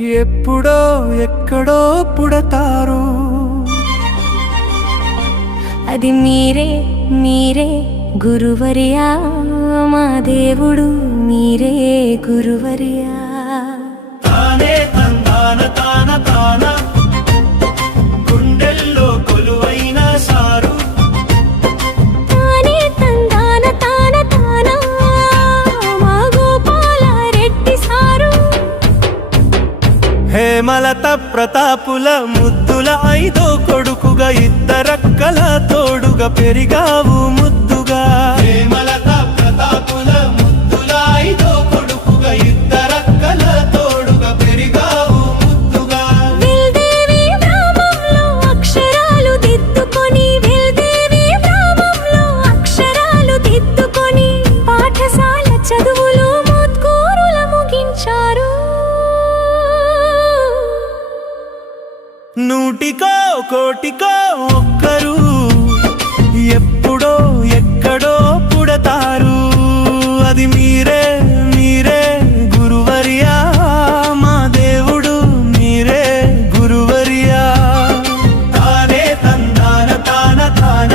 ఎప్పుడో ఎక్కడో పుడతారు. అది మీరే మీరే గురువర్యా, మా దేవుడు మీరే గురువర్యా. తానే తందాన తాన తాన గుండెల్లో కొలువైన సారు. తానే తందాన తాన తాన మా గోపాలరెడ్డి సారు. హేమలత ప్రతాపుల ముద్దుల ఐదో కొడుకుగా ఇద్దరక్కల తోడుగా పెరిగావు ముద్దుగా. హేమలత ప్రతాపుల ముద్దుల ఐదో కొడుకుగా ఇద్దరక్కల తోడుగా పెరిగావు ముద్దుగా. వెల్దేవి గ్రామంలో అక్షరాలు దిద్దుకొని, వెల్దేవి గ్రామంలో అక్షరాలు దిద్దుకొని పాఠశాల చదువులు మోత్కూరుల ముగించారు. నూటికో కోటికో ఒక్కరు ఎప్పుడో ఎక్కడో పుడతారు. అది మీరే మీరే గురువర్యా, మా దేవుడు మీరే గురువర్యా. తానే తందాన తాన తాన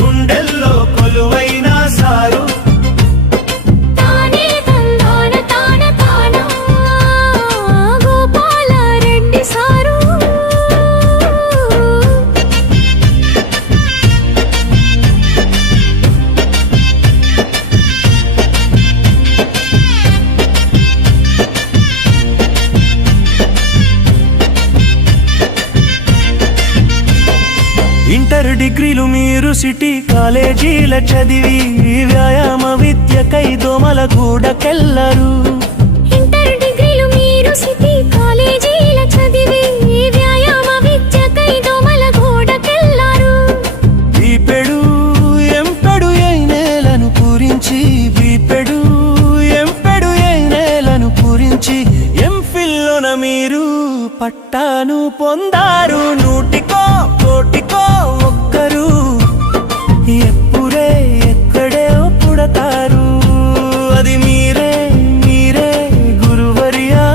గుండెల్లో కొలువైన సారు. తానే తందాన తాన తాన గోపాలరెడ్డి సారు. ఇంటర్ డిగ్రీలు మీరు సిటీ కాలేజీల చదివి వ్యాయామ విద్యకై దోమలగూడకెళ్లరు. ఇంటర్ డిగ్రీలు మీరు సిటీ కాలేజీల చదివి వ్యాయామ విద్యకై దోమలగూడకెళ్లారు. బీపెడు ఎంపెడు అయినేలను పూరించి, బీపెడు ఎంపెడు అయినేలను పూరించి ఎంఫిల్లోన మీరు పట్టాను పొందారు. నూటికో కోటికో ఒక్కరు ఎప్పుడే ఎక్కడే పుడతారు. అది మీరే మీరే గురువర్యా,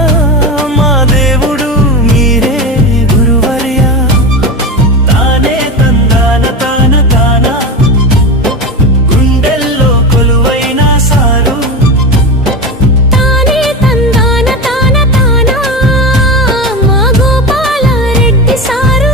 మా దేవుడు మీరే గురువర్యా. తానే తందాన తాన తాన గుండెల్లో కొలువైన సారు. తానే తందాన తాన తాన మా గోపాలరెడ్డి సారు.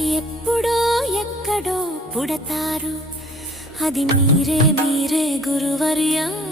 ఎప్పుడో ఎక్కడో పుడతారు, అది మీరే మీరే గురువర్యా.